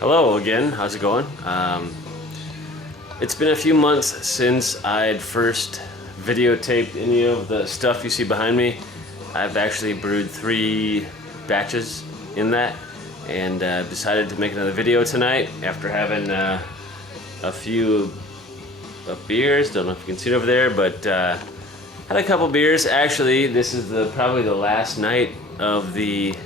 Hello again, how's it going? It's been a few months since I'd first videotaped any of the stuff you see behind me. I've actually brewed 3 batches in that and decided to make another video tonight after having a few beers. Don't know if you can see it over there, but had a couple beers. Actually, this is probably the last night of the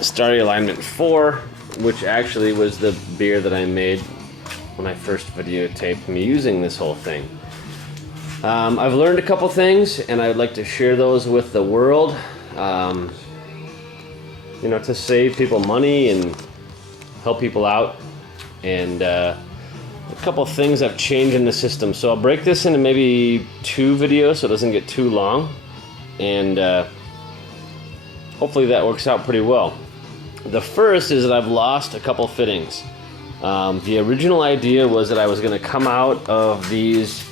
Starry Alignment 4, which actually was the beer that I made when I first videotaped me using this whole thing. I've learned a couple things, and I'd like to share those with the world. To save people money and help people out, and a couple things I've changed in the system. So I'll break this into maybe 2 videos so it doesn't get too long, and hopefully that works out pretty well. The first is that I've lost a couple fittings. The original idea was that I was going to come out of these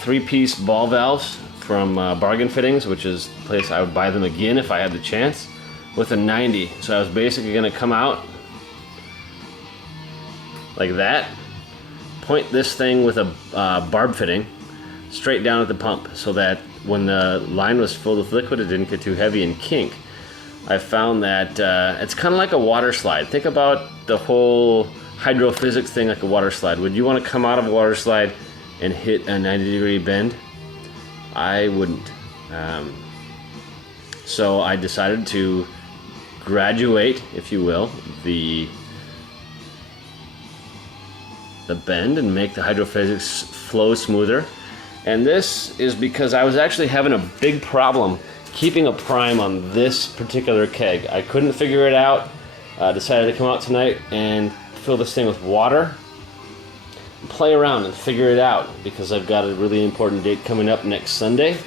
3-piece ball valves from Bargain Fittings, which is the place I would buy them again if I had the chance, with a 90. So I was basically going to come out like that, point this thing with a barb fitting straight down at the pump so that when the line was filled with liquid it didn't get too heavy and kink. I found that it's kind of like a water slide. Think about the whole hydrophysics thing like a water slide. Would you want to come out of a water slide and hit a 90-degree bend? I wouldn't. So I decided to graduate, if you will, the bend and make the hydrophysics flow smoother. And this is because I was actually having a big problem keeping a prime on this particular keg. I couldn't figure it out. Decided to come out tonight and fill this thing with water, play around and figure it out, because I've got a really important date coming up next Sunday,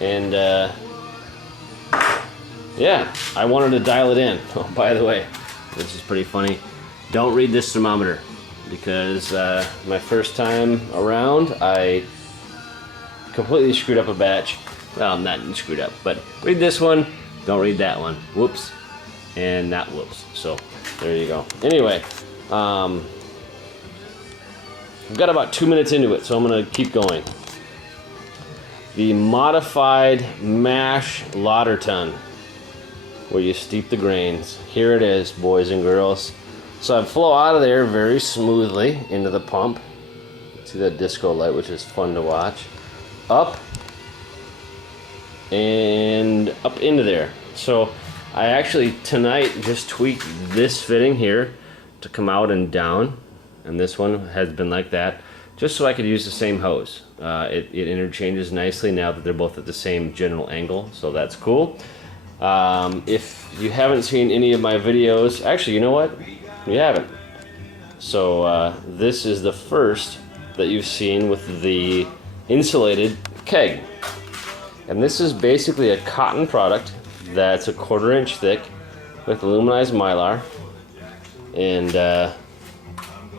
and yeah, I wanted to dial it in. Oh, by the way, this is pretty funny. Don't read this thermometer, because my first time around I completely screwed up a batch. Well, not screwed up, but read this one, don't read that one. Whoops, and not whoops. So, there you go. Anyway, I've got about 2 minutes into it, so I'm going to keep going. The modified mash lauter tun, where you steep the grains. Here it is, boys and girls. So I flow out of there very smoothly into the pump. See that disco light, which is fun to watch. Up and up into there. So I actually tonight just tweaked this fitting here to come out and down, and this one has been like that, just so I could use the same hose. It interchanges nicely now that they're both at the same general angle, so that's cool. If you haven't seen any of my videos, actually, you know what? You haven't. So this is the first that you've seen with the insulated keg. And this is basically a cotton product that's a 1/4 inch thick with aluminized mylar. And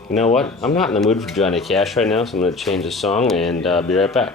you know what? I'm not in the mood for Johnny Cash right now, so I'm going to change the song and be right back.